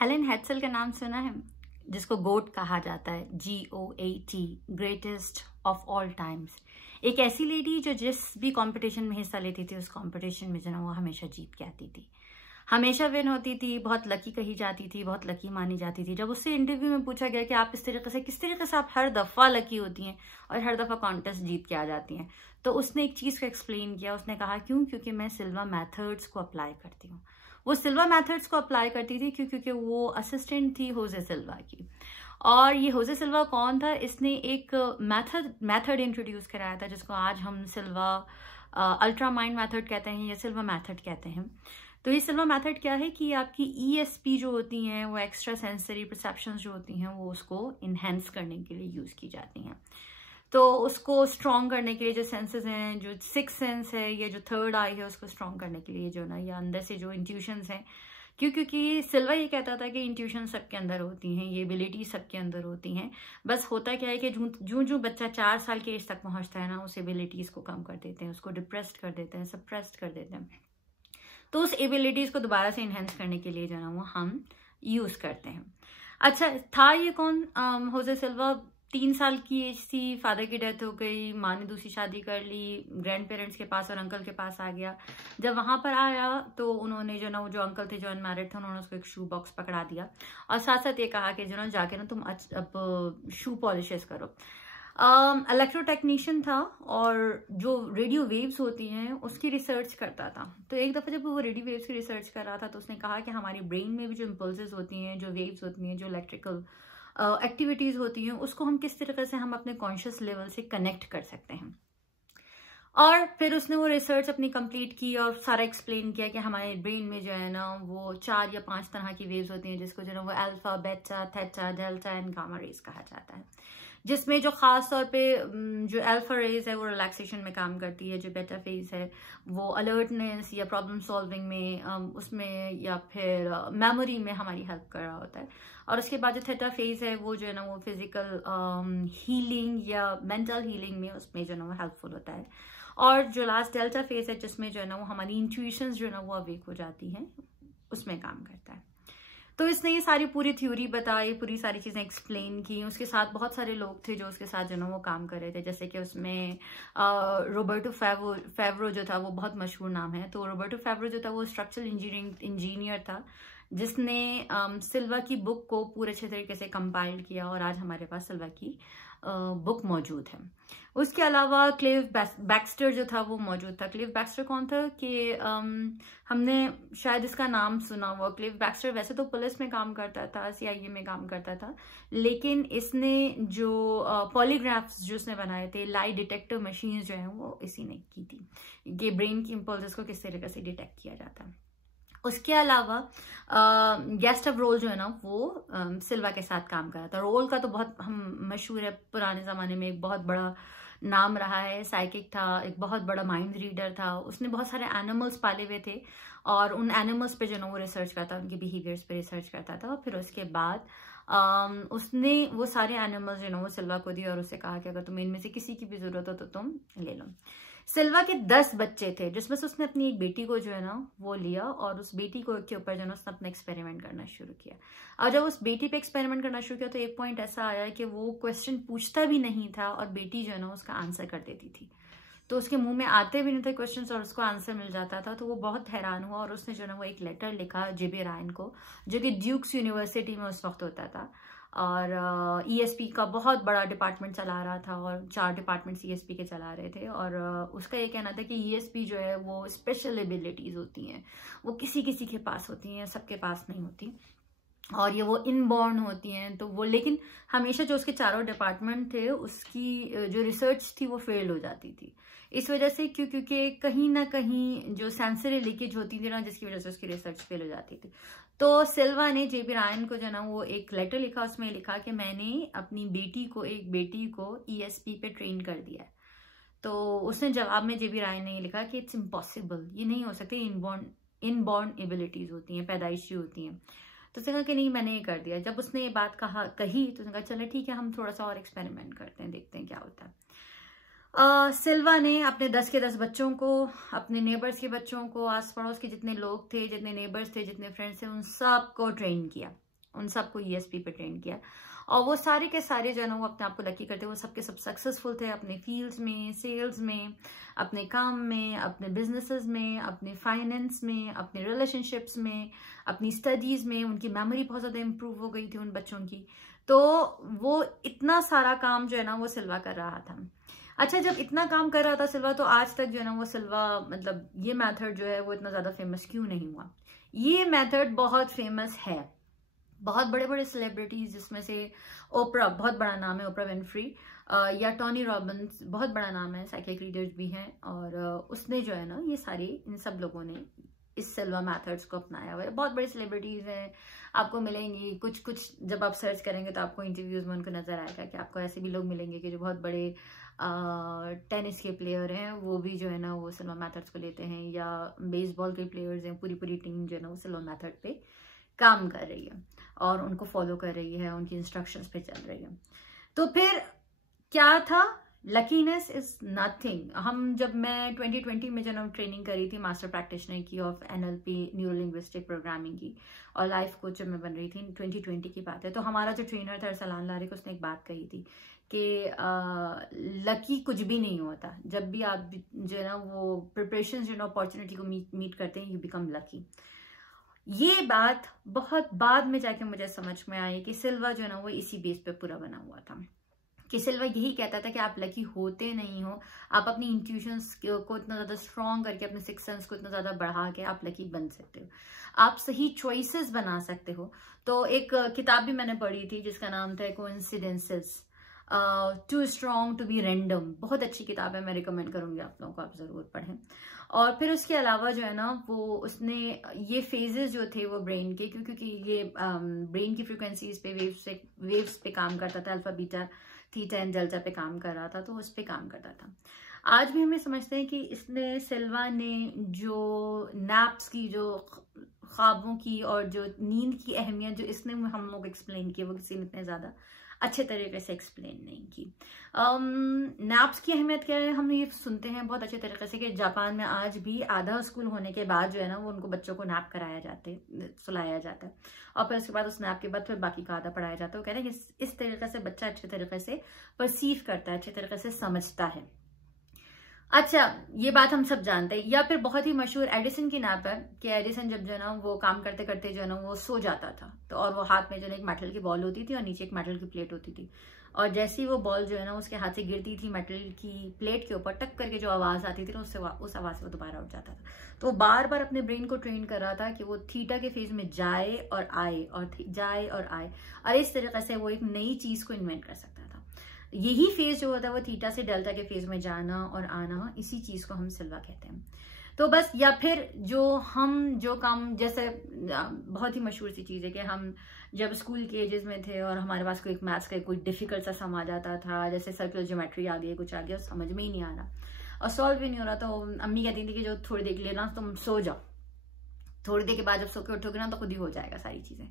Helen हेड्सल का नाम सुना है, जिसको गोट कहा जाता है, GOAT, greatest of all times. एक ऐसी लेडी जो जिस भी कंपटीशन में हिस्सा लेती थी उस कंपटीशन में जो ना वो हमेशा जीत के आती थी, हमेशा विन होती थी, बहुत लकी कही जाती थी, बहुत लकी मानी जाती थी। जब उससे इंटरव्यू में पूछा गया कि आप किस तरीके से आप हर दफा लकी होती हैं और हर दफा कॉन्टेस्ट जीत के आ जाती हैं, तो उसने एक चीज को एक्सप्लेन किया। उसने कहा क्योंकि मैं सिल्वा मेथड्स को अप्लाई करती हूँ। वो सिल्वा मेथड्स को अप्लाई करती थी क्योंकि वो असिस्टेंट थी होजे सिल्वा की। और ये होजे सिल्वा कौन था? इसने एक मेथड इंट्रोड्यूस कराया था जिसको आज हम सिल्वा अल्ट्रा माइंड मेथड कहते हैं या सिल्वा मेथड कहते हैं। तो ये सिल्वा मेथड क्या है कि आपकी ESP जो होती हैं, वो एक्स्ट्रा सेंसरी परसेप्शंस जो होती हैं, वो उसको इन्हेंस करने के लिए यूज की जाती हैं। तो उसको स्ट्रॉन्ग करने के लिए जो सेंसेस हैं, जो सिक्स सेंस है या जो थर्ड आई है, उसको स्ट्रॉन्ग करने के लिए जो ना या अंदर से जो इंट्यूशंस हैं, क्योंकि सिल्वा ये कहता था कि इंट्यूशन सबके अंदर होती हैं, ये एबिलिटी सबके अंदर होती हैं। बस होता क्या है कि जो बच्चा 4 साल के एज तक पहुंचता है ना, उस एबिलिटीज को कम कर देते हैं, उसको डिप्रेस्ड कर देते हैं, सप्रेस्ड कर देते हैं। तो उस एबिलिटीज को दोबारा से इनहेंस करने के लिए जो ना वो हम यूज करते हैं। अच्छा, था ये कौन? होजे सिल्वा 3 साल की एज थी, फादर की डेथ हो गई, माँ ने दूसरी शादी कर ली, ग्रैंड पेरेंट्स के पास और अंकल के पास आ गया। जब वहां पर आया तो उन्होंने जो ना वो जो अंकल थे जो अनमैरिड थे, उन्होंने उसको एक शू बॉक्स पकड़ा दिया और साथ साथ ये कहा कि जो ना जाके ना तुम अब शू पॉलिशेस करो। इलेक्ट्रो टेक्नीशियन था और जो रेडियो वेव्स होती हैं उसकी रिसर्च करता था। तो एक दफा जब वो रेडियो वेव्स की रिसर्च कर रहा था तो उसने कहा कि हमारी ब्रेन में भी जो इम्पल्सेस होती हैं, जो वेव्स होती हैं, जो इलेक्ट्रिकल एक्टिविटीज होती हैं, उसको हम किस तरीके से हम अपने कॉन्शियस लेवल से कनेक्ट कर सकते हैं। और फिर उसने वो रिसर्च अपनी कंप्लीट की और सारा एक्सप्लेन किया कि हमारे ब्रेन में जो है ना वो 4 या 5 तरह की वेव्स होती हैं, जिसको जो है वो अल्फा, बेटा, theta, delta and gamma rays कहा जाता है। जिसमें जो खास तौर पे जो अल्फा रेज है वो रिलैक्सेशन में काम करती है, जो बेटा फेज है वो अलर्टनेस या प्रॉब्लम सॉल्विंग में उसमें या फिर मेमोरी में हमारी हेल्प कर रहा होता है। और उसके बाद जो थीटा फेज है वो जो है ना वो फिजिकल हीलिंग या मेंटल हीलिंग में उसमें जो है ना वो हेल्पफुल होता है। और जो लास्ट डेल्टा फेज है जिसमें जो है ना वो हमारी इंट्यूशंस जो है ना वो अवेक हो जाती हैं, उसमें काम करता है। तो इसने ये सारी पूरी थ्योरी बताई, पूरी सारी चीजें एक्सप्लेन की। उसके साथ बहुत सारे लोग थे जो उसके साथ जो ना वो काम कर रहे थे, जैसे कि उसमें रोबर्टो फेवरो जो था वो बहुत मशहूर नाम है। तो रोबर्टो फेवरो जो था वो स्ट्रक्चरल इंजीनियर था जिसने सिल्वा की बुक को पूरे अच्छे तरीके से कंपाइल किया और आज हमारे पास सिल्वा की बुक मौजूद है। उसके अलावा क्लेव बैक्स्टर जो था वो मौजूद था। क्लेव बैक्स्टर कौन था कि हमने शायद इसका नाम सुना हुआ। क्लेव बैक्स्टर वैसे तो पुलिस में काम करता था, CIA में काम करता था, लेकिन इसने जो पॉलीग्राफ्स जो उसने बनाए थे, लाई डिटेक्टर मशीन जो है वो इसी ने की थी, ये ब्रेन की इम्पल्स को किस तरीके से डिटेक्ट किया जाता है। उसके अलावा गैस्टव रोल जो है ना वो सिल्वा के साथ काम कर रहा था। रोल का तो बहुत हम मशहूर है, पुराने जमाने में एक बहुत बड़ा नाम रहा है, साइकिक था, एक बहुत बड़ा माइंड रीडर था। उसने बहुत सारे एनिमल्स पाले हुए थे और उन एनिमल्स पे जो ना वो रिसर्च करता था, उनके बिहेवियर्स पे रिसर्च करता था। और फिर उसके बाद उसने वो सारे एनिमल्स जो ना वो सिल्वा को दिए और उससे कहा कि अगर तुम्हें इनमें से किसी की भी जरूरत हो तो तुम ले लो। सिल्वा के 10 बच्चे थे जिसमें से उसने अपनी एक बेटी को जो है ना वो लिया और उस बेटी को के ऊपर जो है उसने अपना एक्सपेरिमेंट करना शुरू किया। और जब उस बेटी पे एक्सपेरिमेंट करना शुरू किया तो एक पॉइंट ऐसा आया कि वो क्वेश्चन पूछता भी नहीं था और बेटी जो है ना उसका आंसर कर देती थी। तो उसके मुंह में आते भी नहीं थे क्वेश्चंस और उसको आंसर मिल जाता था। तो वो बहुत हैरान हुआ और उसने जो है ना वो एक लेटर लिखा JB रायन को, जो कि ड्यूक्स यूनिवर्सिटी में उस वक्त होता था और ESP का बहुत बड़ा डिपार्टमेंट चला रहा था और 4 डिपार्टमेंट्स ESP के चला रहे थे। और उसका ये कहना था कि ESP जो है वो स्पेशल एबिलिटीज होती हैं, वो किसी किसी के पास होती हैं, सबके पास नहीं होती और ये वो इनबॉर्न होती हैं। तो वो लेकिन हमेशा जो उसके चारों डिपार्टमेंट थे उसकी जो रिसर्च थी वो फेल हो जाती थी इस वजह से क्योंकि कहीं ना कहीं जो सेंसरी लीकेज होती थी ना, जिसकी वजह से उसकी रिसर्च फेल हो जाती थी। तो सिल्वा ने JB रायन को जो ना वो एक लेटर लिखा, उसमें लिखा कि मैंने अपनी बेटी को ESP पे ट्रेन कर दिया है। तो उसने जवाब में JB रायन ने लिखा कि इट्स इम्पॉसिबल, ये नहीं हो सकती, इनबॉर्न एबिलिटीज होती हैं, पैदाइशी होती हैं। तो उसने कहा कि नहीं, मैंने ये कर दिया। जब उसने ये बात कही तो उसने कहा चलो ठीक है, हम थोड़ा सा और एक्सपेरिमेंट करते हैं, देखते हैं क्या होता है। सिल्वा ने अपने 10 के 10 बच्चों को, अपने नेबर्स के बच्चों को, आस पड़ोस के जितने लोग थे, जितने नेबर्स थे, जितने फ्रेंड्स थे, उन सब को ट्रेन किया। उन सबको ESP पे ट्रेन किया, और वो सारे के सारे जो है ना वो अपने आप को लकी करते, वो सबके सब सक्सेसफुल थे अपने फील्ड्स में, सेल्स में, अपने काम में, अपने बिजनेसेस में, अपने फाइनेंस में, अपने रिलेशनशिप्स में, अपनी स्टडीज में। उनकी मेमोरी बहुत ज़्यादा इंप्रूव हो गई थी उन बच्चों की। तो वो इतना सारा काम जो है ना वो सिल्वा कर रहा था। अच्छा, जब इतना काम कर रहा था सिल्वा, तो आज तक जो है ना वो सिल्वा मतलब ये मेथड जो है वो इतना ज़्यादा फेमस क्यों नहीं हुआ? ये मेथड बहुत फेमस है, बहुत बड़े बड़े सेलिब्रिटीज जिसमें से ओपरा बहुत बड़ा नाम है, ओपरा विनफ्री, या टोनी रॉबिन्स बहुत बड़ा नाम है, साइकिलिक रीडर्स भी हैं, और उसने जो है ना ये सारे इन सब लोगों ने इस सिल्वा मेथड्स को अपनाया हुआ है। बहुत बड़े सेलिब्रिटीज हैं, आपको मिलेंगे कुछ कुछ, जब आप सर्च करेंगे तो आपको इंटरव्यूज में उनको नजर आएगा कि आपको ऐसे भी लोग मिलेंगे कि जो बहुत बड़े टेनिस के प्लेयर हैं, वो भी जो है ना वो सिल्वा मेथड्स को लेते हैं, या बेसबॉल के प्लेयर्स हैं, पूरी पूरी टीम जो है ना वो सिल्वा मेथड पे काम कर रही है और उनको फॉलो कर रही है, उनकी इंस्ट्रक्शंस पे चल रही है। तो फिर क्या था? लकीनेस इज नथिंग। जब मैं 2020 में जब ट्रेनिंग करी थी मास्टर प्रैक्टिशनर की of NLP, neuro linguistic programming की, और लाइफ कोच जब मैं बन रही थी, 2020 की बात है, तो हमारा जो ट्रेनर था अरसलान लारिक, उसने एक बात कही थी कि लकी कुछ भी नहीं होता, जब भी आप जो है ना वो प्रिपरेशन जो है ना अपॉर्चुनिटी को मीट करते हैं, यू बिकम लकी। ये बात बहुत बाद में जाके मुझे समझ में आई कि सिल्वा जो है ना वो इसी बेस पे पूरा बना हुआ था, कि सिल्वा यही कहता था कि आप लकी होते नहीं हो, आप अपनी इंट्यूशंस को इतना ज़्यादा स्ट्रॉन्ग करके, अपने सिक्स सेंस को इतना ज़्यादा बढ़ा के आप लकी बन सकते हो, आप सही चॉइसेस बना सकते हो। तो एक किताब भी मैंने पढ़ी थी जिसका नाम था coincidences, too strong to be random, बहुत अच्छी किताब है, मैं रिकमेंड करूंगी आप लोगों को, आप ज़रूर पढ़ें। और फिर उसके अलावा जो है ना वो उसने ये फेजेस जो थे वो ब्रेन के, क्योंकि ये ब्रेन की फ्रिक्वेंसीज पे वेव्स पे काम करता था, alpha beta theta and delta पे काम कर रहा था, तो उस पे काम करता था। आज भी हमें समझते हैं कि इसने सिल्वा ने जो नैप्स की, जो ख्वाबों की और जो नींद की अहमियत जो इसने हम लोग एक्सप्लेन की, वो किसी ने इतने ज़्यादा अच्छे तरीके से एक्सप्लेन नहीं की। नैप्स की अहमियत क्या है? हम ये सुनते हैं बहुत अच्छे तरीके से कि जापान में आज भी आधा स्कूल होने के बाद जो है ना वो उनको बच्चों को नैप सुलाया जाता है, और फिर उसके बाद उस नैप के बाद फिर बाकी का आधा पढ़ाया जाता है। वो कह रहे हैं कि इस तरीके से बच्चा अच्छे तरीके से परसीव करता है, अच्छे तरीके से समझता है। अच्छा, ये बात हम सब जानते हैं। या फिर बहुत ही मशहूर एडिसन की नैप है कि एडिसन जब जो है ना वो काम करते करते जो है ना वो सो जाता था, तो और वो हाथ में जो है एक मेटल की बॉल होती थी और नीचे एक मेटल की प्लेट होती थी, और जैसे ही वो बॉल जो है ना उसके हाथ से गिरती थी मेटल की प्लेट के ऊपर, टक करके जो आवाज आती थी ना उस आवाज से वो दोबारा उठ जाता था। तो वो बार बार अपने ब्रेन को ट्रेन कर रहा था कि वो थीटा के फेज में जाए और आए, और जाए और आए, और इस तरीके से वो एक नई चीज को इन्वेंट कर सकता था। यही फेज जो होता है वो थीटा से डेल्टा के फेज में जाना और आना, इसी चीज को हम सिल्वा कहते हैं। तो बस, या फिर जो काम, जैसे बहुत ही मशहूर सी चीज है कि हम जब स्कूल के एजेस में थे और हमारे पास कोई मैथ्स का कोई डिफिकल्ट सा सम आ जाता था, जैसे सर्कुलर ज्योमेट्री आ गई, कुछ आ गया, समझ में ही नहीं आ रहा और सॉल्व भी नहीं हो रहा, तो अम्मी कहती थी कि जो थोड़ी देर के लिए ना तुम सो जाओ, थोड़ी देर के बाद जब सो के उठोगे ना तो खुद ही हो जाएगा सारी चीजें।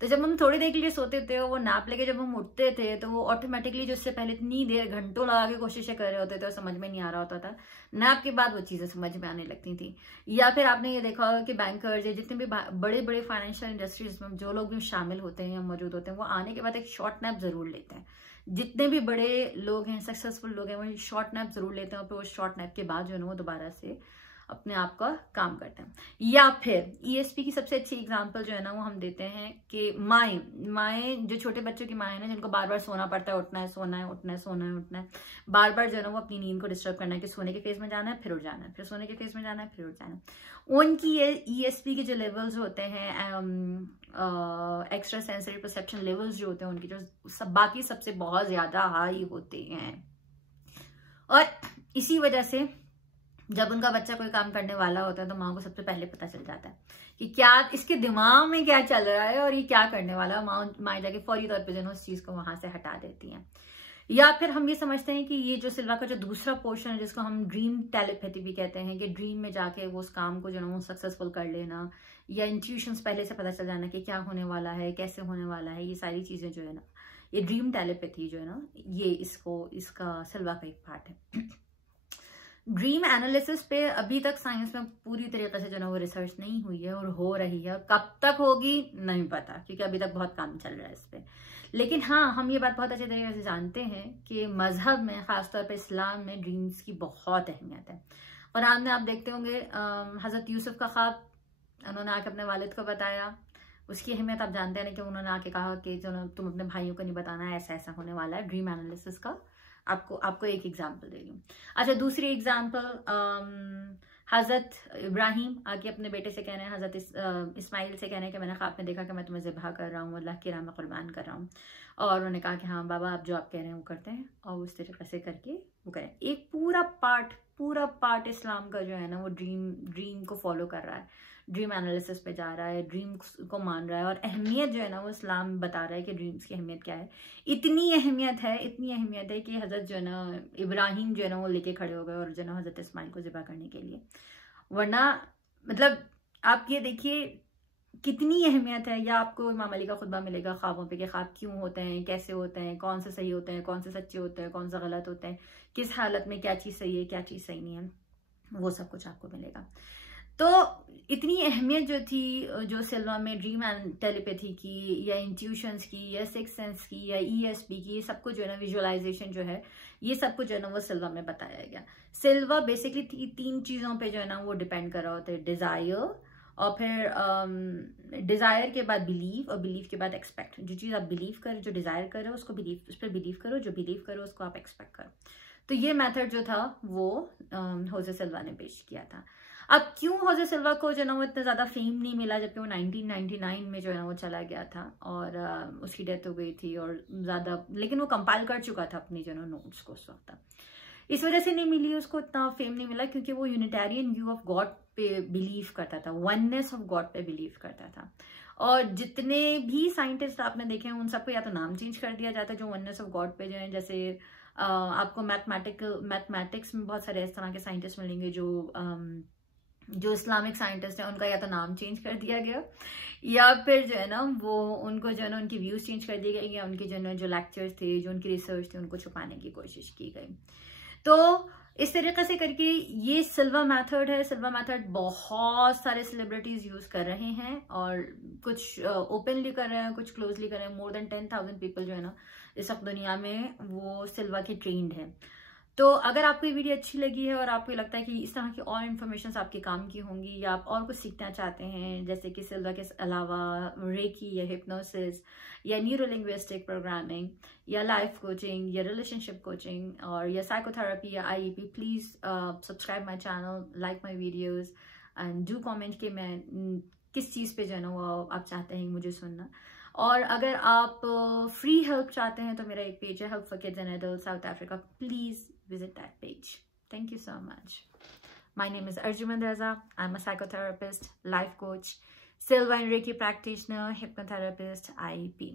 तो जब हम थोड़ी देर के लिए सोते थे, वो नाप लेके जब हम उठते थे, तो वो ऑटोमेटिकली जो उससे पहले इतनी देर घंटों लगा के कोशिशें कर रहे होते थे और समझ में नहीं आ रहा होता था, नाप के बाद वो चीजें समझ में आने लगती थी। या फिर आपने ये देखा होगा कि बैंकर्स या जितने भी बड़े बड़े फाइनेंशियल इंडस्ट्रीज में जो लोग भी शामिल होते हैं या मौजूद होते हैं, वो आने के बाद एक शॉर्ट नैप जरूर लेते हैं। जितने भी बड़े लोग हैं, सक्सेसफुल लोग हैं, वो शॉर्ट नैप जरूर लेते हैं, और फिर वो शॉर्ट नैप के बाद जो है ना वो दोबारा से अपने आप का काम करते हैं। या फिर ESP की सबसे अच्छी एग्जांपल जो है ना वो हम देते हैं कि माए जो छोटे बच्चों की माए ना, जिनको बार बार सोना पड़ता है, उठना है, सोना है, उठना है, सोना है, उठना है, बार बार जो है ना वो अपनी नींद को डिस्टर्ब करना है कि सोने के फेज में जाना है, फिर उठ जाना है, फिर सोने के फेज में जाना है, फिर उठ जाना है। उनकी ये ESP के जो लेवल्स होते हैं, एक्स्ट्रा सेंसरी परसेप्शन लेवल्स जो होते हैं उनकी, जो बाकी सबसे बहुत ज्यादा हाई होते हैं। और इसी वजह से जब उनका बच्चा कोई काम करने वाला होता है तो माँ को सबसे पहले पता चल जाता है कि क्या इसके दिमाग में क्या चल रहा है और ये क्या करने वाला है। माँ जाके फौरी तौर पे जो है उस चीज को वहां से हटा देती हैं। या फिर हम ये समझते हैं कि ये जो सिल्वा का जो दूसरा पोर्शन है, जिसको हम ड्रीम टेलीपैथी भी कहते हैं, कि ड्रीम में जाके वो उस काम को जो है वो सक्सेसफुल कर लेना, या इंट्यूशंस पहले से पता चल जाना कि क्या होने वाला है, कैसे होने वाला है, ये सारी चीजें जो है ना, ये ड्रीम टेलीपैथी जो है ना, ये इसका सिल्वा का एक पार्ट है। ड्रीम एनालिसिस पे अभी तक साइंस में पूरी तरीके से जो है वो रिसर्च नहीं हुई है और हो रही है। कब तक होगी नहीं पता, क्योंकि अभी तक बहुत काम चल रहा है इस पे। लेकिन हाँ, हम ये बात बहुत अच्छे तरीके से जानते हैं कि मजहब में, खासतौर पे इस्लाम में, ड्रीम्स की बहुत अहमियत है। कुरान में आप देखते होंगे हजरत यूसुफ का ख्वाब उन्होंने आके अपने वालिद को बताया, उसकी अहमियत आप जानते हैं ना, कि उन्होंने आके कहा कि जो तुम अपने भाइयों को नहीं बताना, ऐसा ऐसा होने वाला है। ड्रीम एनालिसिस का आपको एक एग्जाम्पल दे रही हूँ। अच्छा, दूसरी एग्जाम्पल, हजरत इब्राहिम आके अपने बेटे से कह रहे हैं, हजरत इस्माइल से कह रहे हैं कि मैंने ख्वाब में देखा कि मैं तुम्हें ज़िबा कर रहा हूँ, अल्लाह की राह में कुर्बान कर रहा हूँ। और उन्होंने कहा कि हाँ बाबा, आप जो आप कह रहे हैं वो करते हैं, और उस तरीके से करके वो करें। एक पूरा पार्ट इस्लाम का जो है ना वो ड्रीम को फॉलो कर रहा है, ड्रीम एनालिसिस पे जा रहा है, ड्रीम को मान रहा है, और अहमियत जो है ना वो इस्लाम बता रहा है कि ड्रीम्स की अहमियत क्या है। इतनी अहमियत है कि हजरत जो है ना इब्राहिम जो है ना वो लेके खड़े हो गए और जो है ना हजरत इस्माइल को ज़िबा करने के लिए। वरना मतलब आप ये देखिए कितनी अहमियत है। या आपको इमाम अली का खुतबा मिलेगा ख्वाबों पे कि ख्वाब क्यों होते हैं, कैसे होते हैं, कौन से सही होते हैं, कौन से सच्चे होते हैं, कौन सा गलत होते हैं, किस हालत में क्या चीज़ सही है, क्या चीज़ सही नहीं है, वो सब कुछ आपको मिलेगा। तो इतनी अहमियत जो थी, जो सिल्वा में ड्रीम एंड टेलीपैथी की, या इंट्यूशंस की, या सिक्स सेंस की, या ESP की, ये सब कुछ जो है ना, विजुअलाइजेशन जो है, ये सब कुछ जो है ना वो सिल्वा में बताया गया। सिल्वा बेसिकली 3 चीज़ों पे जो है ना वो डिपेंड कर रहा होता है। डिज़ायर, और फिर डिज़ायर के बाद बिलीव, और बिलीव के बाद एक्सपेक्ट। जो चीज़ आप बिलीव करो, जो डिज़ायर करो उसको बिलीव, उस पर बिलीव करो, जो बिलीव करो उसको आप एक्सपेक्ट करो। तो ये मेथड जो था वो होजे सिल्वा ने पेश किया था। अब क्यों होजे सिल्वा को जो ना वो इतना ज़्यादा फेम नहीं मिला, जबकि वो 1999 में जो है ना वो चला गया था, और उसकी डेथ हो गई थी, और ज़्यादा, लेकिन वो कंपाइल कर चुका था अपनी जो ना नोट्स को उस वक्त। इस वजह से नहीं मिली उसको, इतना फेम नहीं मिला, क्योंकि वो यूनिटेरियन व्यू ऑफ गॉड पे बिलीव करता था, वननेस ऑफ गॉड पे बिलीव करता था। और जितने भी साइंटिस्ट आपने देखे हैं उन सबको या तो नाम चेंज कर दिया जाता है जो वननेस ऑफ गॉड पे जो है। जैसे आपको मैथमेटिक्स में बहुत सारे इस तरह के साइंटिस्ट मिलेंगे जो इस्लामिक साइंटिस्ट हैं, उनका या तो नाम चेंज कर दिया गया, या फिर जो है ना वो उनको जो है ना उनकी व्यूज चेंज कर दिए गए, या उनके जो है जो लेक्चर्स थे, जो उनकी रिसर्च थी, उनको छुपाने की कोशिश की गई। तो इस तरीके से करके ये सिल्वा मेथड है। सिल्वा मेथड बहुत सारे सेलिब्रिटीज यूज कर रहे हैं, और कुछ ओपनली कर रहे हैं, कुछ क्लोजली कर रहे हैं। मोर देन 10,000 पीपल जो है ना इस वक्त दुनिया में वो सिल्वा के ट्रेंड है। तो अगर आपको ये वीडियो अच्छी लगी है और आपको लगता है कि इस तरह की और इन्फॉर्मेशन आपके काम की होंगी, या आप और कुछ सीखना चाहते हैं, जैसे कि सिल्वा के अलावा रेकी, या हिप्नोसिस, या न्यूरोलिंग्विस्टिक प्रोग्रामिंग, या लाइफ कोचिंग, या रिलेशनशिप कोचिंग, और या साइकोथेरेपी, या IEP, please subscribe my channel, like my videos, and do comment कि मैं किस चीज़ पे जो है ना वो आप चाहते हैं मुझे सुनना। और अगर आप फ्री हेल्प चाहते हैं तो मेरा एक पेज है, help for kids and adults south Africa. Please visit that page. Thank you so much. My name is Arjuman Reza. I'm a psychotherapist, life coach, Silva and Reiki practitioner, hypnotherapist, IEP.